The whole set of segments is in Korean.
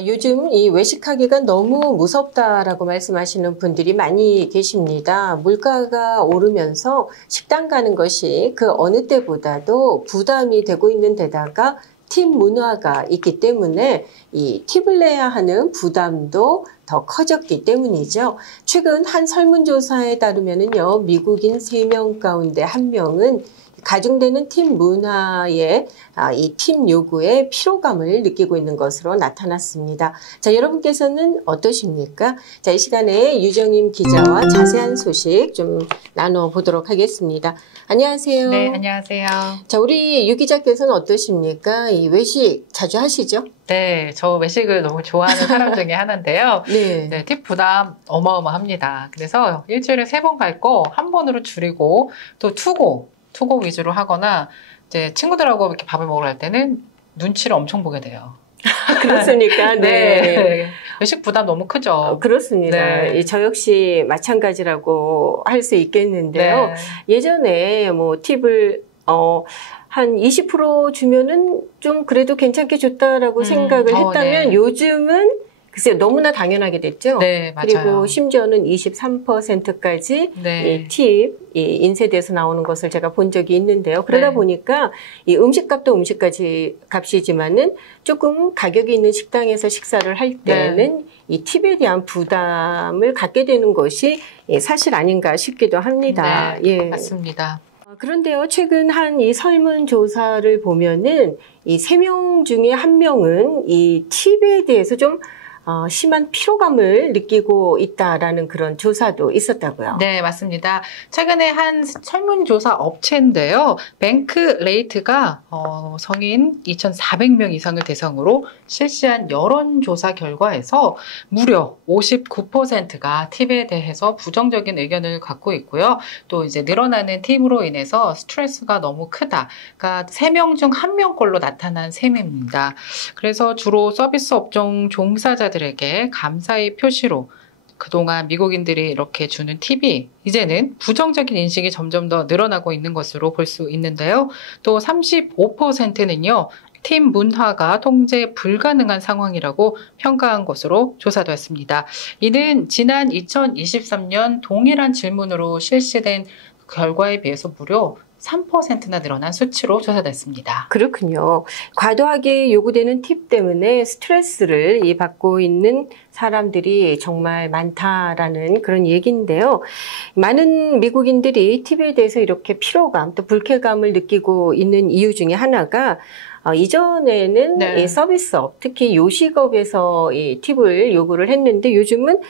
요즘 이 외식하기가 너무 무섭다라고 말씀하시는 분들이 많이 계십니다. 물가가 오르면서 식당 가는 것이 그 어느 때보다도 부담이 되고 있는 데다가 팁 문화가 있기 때문에 이 팁을 내야 하는 부담도 더 커졌기 때문이죠. 최근 한 설문조사에 따르면요, 미국인 3명 가운데 1명은 가중되는 팁 문화에 이 팁 요구에 피로감을 느끼고 있는 것으로 나타났습니다. 자, 여러분께서는 어떠십니까? 자, 이 시간에 유정임 기자와 자세한 소식 좀 나눠보도록 하겠습니다. 안녕하세요. 네, 안녕하세요. 자, 우리 유 기자께서는 어떠십니까? 이 외식 자주 하시죠? 네, 저 외식을 너무 좋아하는 사람 중에 하나인데요. 네. 팁 부담 어마어마합니다. 그래서 일주일에 3번 갈 거 한 번으로 줄이고 또 투고 위주로 하거나 이제 친구들하고 이렇게 밥을 먹으러 갈 때는 눈치를 엄청 보게 돼요. 그렇습니까? 네. 외식 부담 너무 크죠. 그렇습니다. 네. 저 역시 마찬가지라고 할 수 있겠는데요. 네. 예전에 뭐 팁을 한 20% 주면은 좀 그래도 괜찮게 줬다라고 생각을 했다면 네. 요즘은 글쎄요, 너무나 당연하게 됐죠. 네, 맞아요. 그리고 심지어는 23%까지 네. 이 팁, 이 인쇄돼서 나오는 것을 제가 본 적이 있는데요. 그러다 네. 보니까 이 음식값도 값이지만은 조금 가격이 있는 식당에서 식사를 할 때는 이 팁에 대한 부담을 갖게 되는 것이 사실 아닌가 싶기도 합니다. 네, 맞습니다. 그런데요, 최근 한 이 설문조사를 보면은 이 3명 중에 1명은 이 팁에 대해서 좀 심한 피로감을 느끼고 있다라는 그런 조사도 있었다고요. 네, 맞습니다. 최근에 한 설문조사 업체인데요. 뱅크레이트가 성인 2,400명 이상을 대상으로 실시한 여론조사 결과에서 무려 59%가 팁에 대해서 부정적인 의견을 갖고 있고요. 또 이제 늘어나는 팁으로 인해서 스트레스가 너무 크다. 그러니까 3명 중 1명꼴로 나타난 셈입니다. 그래서 주로 서비스 업종 종사자들에게 감사의 표시로 그동안 미국인들이 이렇게 주는 팁이 이제는 부정적인 인식이 점점 더 늘어나고 있는 것으로 볼 수 있는데요. 또 35%는요. 팁 문화가 통제 불가능한 상황이라고 평가한 것으로 조사되었습니다. 이는 지난 2023년 동일한 질문으로 실시된 결과에 비해서 무려 3%나 늘어난 수치로 조사됐습니다. 그렇군요. 과도하게 요구되는 팁 때문에 스트레스를 받고 있는 사람들이 정말 많다라는 그런 얘기인데요. 많은 미국인들이 팁에 대해서 이렇게 피로감 또 불쾌감을 느끼고 있는 이유 중에 하나가 이전에는 이 서비스업, 특히 요식업에서 이 팁을 요구를 했는데 요즘은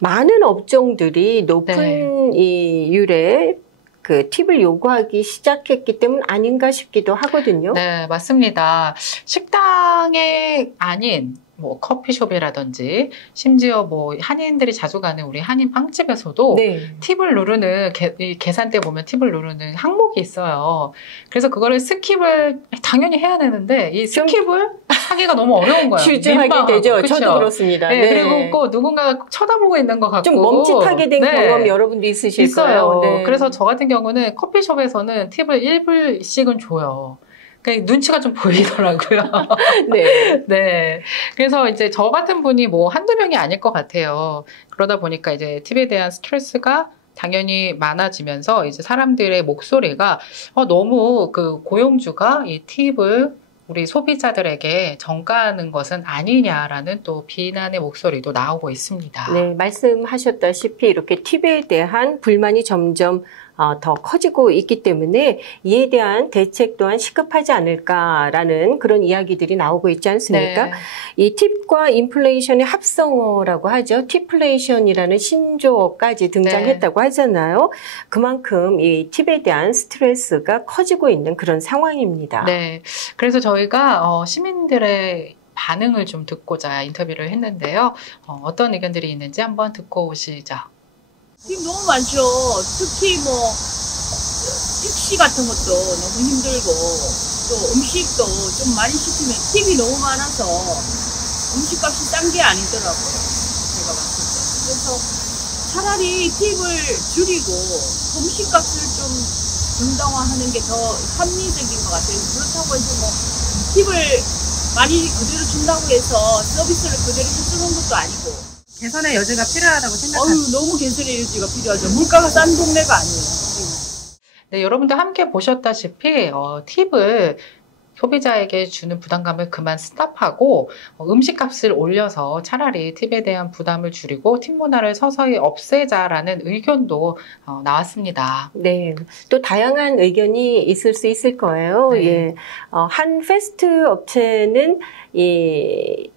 많은 업종들이 높은 이 율의 그 팁을 요구하기 시작했기 때문 아닌가 싶기도 하거든요. 네, 맞습니다. 식당에 아닌 뭐 커피숍이라든지 심지어 뭐 한인들이 자주 가는 우리 한인 빵집에서도 팁을 누르는 계산대 보면 팁을 누르는 항목이 있어요. 그래서 그거를 스킵을 당연히 해야 되는데 이 스킵을 하기가 너무 어려운 거예요. 주저하게 되죠. 그쵸? 저도 그렇습니다. 네, 그리고 꼭 누군가가 쳐다보고 있는 것 같고 좀 멈칫하게 된 경험 여러분도 있으실 거예요. 그래서 저 같은 경우는 커피숍에서는 팁을 1불씩은 줘요. 눈치가 좀 보이더라고요. 네. 그래서 이제 저 같은 분이 뭐 한두 명이 아닐 것 같아요. 그러다 보니까 이제 팁에 대한 스트레스가 당연히 많아지면서 이제 사람들의 목소리가 너무 그 고용주가 이 팁을 우리 소비자들에게 정가하는 것은 아니냐라는 또 비난의 목소리도 나오고 있습니다. 네, 말씀하셨다시피 이렇게 팁에 대한 불만이 점점 더 커지고 있기 때문에 이에 대한 대책 또한 시급하지 않을까라는 그런 이야기들이 나오고 있지 않습니까? 이 팁과 인플레이션의 합성어라고 하죠. 팁플레이션이라는 신조어까지 등장했다고 하잖아요. 그만큼 이 팁에 대한 스트레스가 커지고 있는 그런 상황입니다. 네, 그래서 저희가 시민들의 반응을 좀 듣고자 인터뷰를 했는데요. 어떤 의견들이 있는지 한번 듣고 오시죠. 팁 너무 많죠. 특히 뭐 택시 같은 것도 너무 힘들고 또 음식도 좀 많이 시키면 팁이 너무 많아서 음식값이 싼 게 아니더라고요. 제가 봤을 때. 그래서 차라리 팁을 줄이고 음식값을 좀 정당화하는 게 더 합리적인 것 같아요. 그렇다고 해서 뭐 팁을 많이 그대로 준다고 해서 서비스를 그대로 해주는 것도 아니고. 개선의 여지가 필요하다고 생각합니다. 너무 개선의 여지가 필요하죠. 물가가 싼 동네가 아니에요. 네, 여러분도 함께 보셨다시피 팁을 소비자에게 주는 부담감을 그만 스탑하고 음식값을 올려서 차라리 팁에 대한 부담을 줄이고 팁 문화를 서서히 없애자라는 의견도 나왔습니다. 네, 또 다양한 의견이 있을 수 있을 거예요. 네. 예, 한 패스트 업체는 이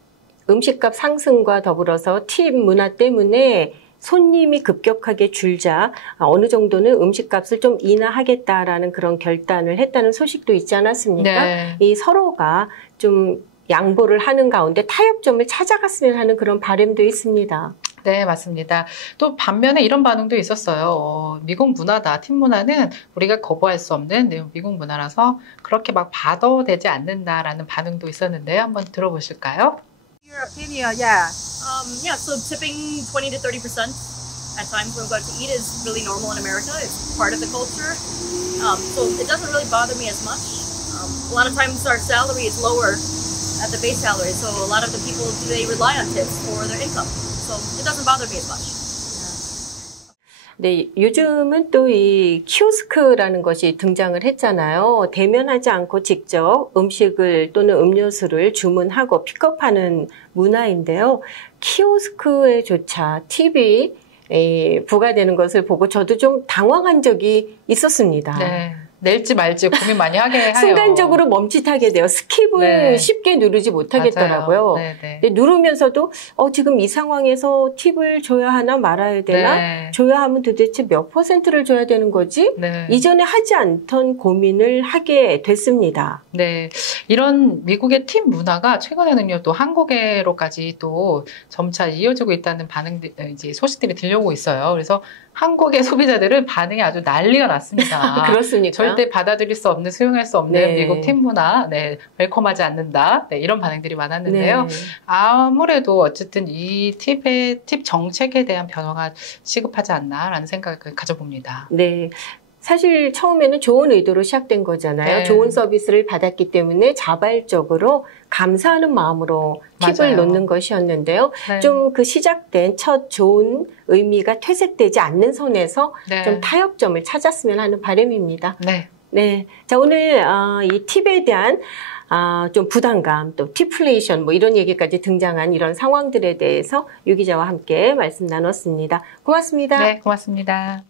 음식값 상승과 더불어서 팁 문화 때문에 손님이 급격하게 줄자 어느 정도는 음식값을 좀 인하하겠다라는 그런 결단을 했다는 소식도 있지 않았습니까? 네. 이 서로가 좀 양보를 하는 가운데 타협점을 찾아갔으면 하는 그런 바람도 있습니다. 네, 맞습니다. 또 반면에 이런 반응도 있었어요. 미국 문화다. 팁 문화는 우리가 거부할 수 없는 미국 문화라서 그렇게 막 봐도 되지 않는다라는 반응도 있었는데요. 한번 들어보실까요? Your opinion, yeah. Yeah, so tipping 20 to 30% at times when we go out to eat is really normal in America. It's part of the culture. So it doesn't really bother me as much. A lot of times our salary is lower at the base salary, so a lot of the people, they rely on tips for their income. So it doesn't bother me as much. 네, 요즘은 또 이 키오스크라는 것이 등장을 했잖아요. 대면하지 않고 직접 음식을 또는 음료수를 주문하고 픽업하는 문화인데요. 키오스크에조차 팁이 부과되는 것을 보고 저도 좀 당황한 적이 있었습니다. 네. 낼지 말지 고민 많이 하게 해요. 순간적으로 멈칫하게 돼요. 스킵을 네. 쉽게 누르지 못하겠더라고요. 네, 네. 근데 누르면서도 지금 이 상황에서 팁을 줘야 하나 말아야 되나? 네. 줘야 하면 도대체 몇 %를 줘야 되는 거지? 네. 이전에 하지 않던 고민을 하게 됐습니다. 네, 이런 미국의 팁 문화가 최근에는요 또 한국으로까지 또 점차 이어지고 있다는 이제 소식들이 들려오고 있어요. 그래서 한국의 소비자들은 반응이 아주 난리가 났습니다. 그렇습니까? 절대 받아들일 수 없는, 수용할 수 없는 네. 미국 팁 문화, 네, 웰컴하지 않는다. 네, 이런 반응들이 많았는데요. 네. 아무래도 어쨌든 이 팁 정책에 대한 변화가 시급하지 않나라는 생각을 가져봅니다. 네. 사실 처음에는 좋은 의도로 시작된 거잖아요. 네. 좋은 서비스를 받았기 때문에 자발적으로 감사하는 마음으로 팁을 맞아요. 놓는 것이었는데요. 네. 좀 그 시작된 첫 좋은 의미가 퇴색되지 않는 선에서 네. 좀 타협점을 찾았으면 하는 바람입니다. 네. 네. 자, 오늘 이 팁에 대한 좀 부담감, 또 팁플레이션 뭐 이런 얘기까지 등장한 이런 상황들에 대해서 유 기자와 함께 말씀 나눴습니다. 고맙습니다. 네, 고맙습니다.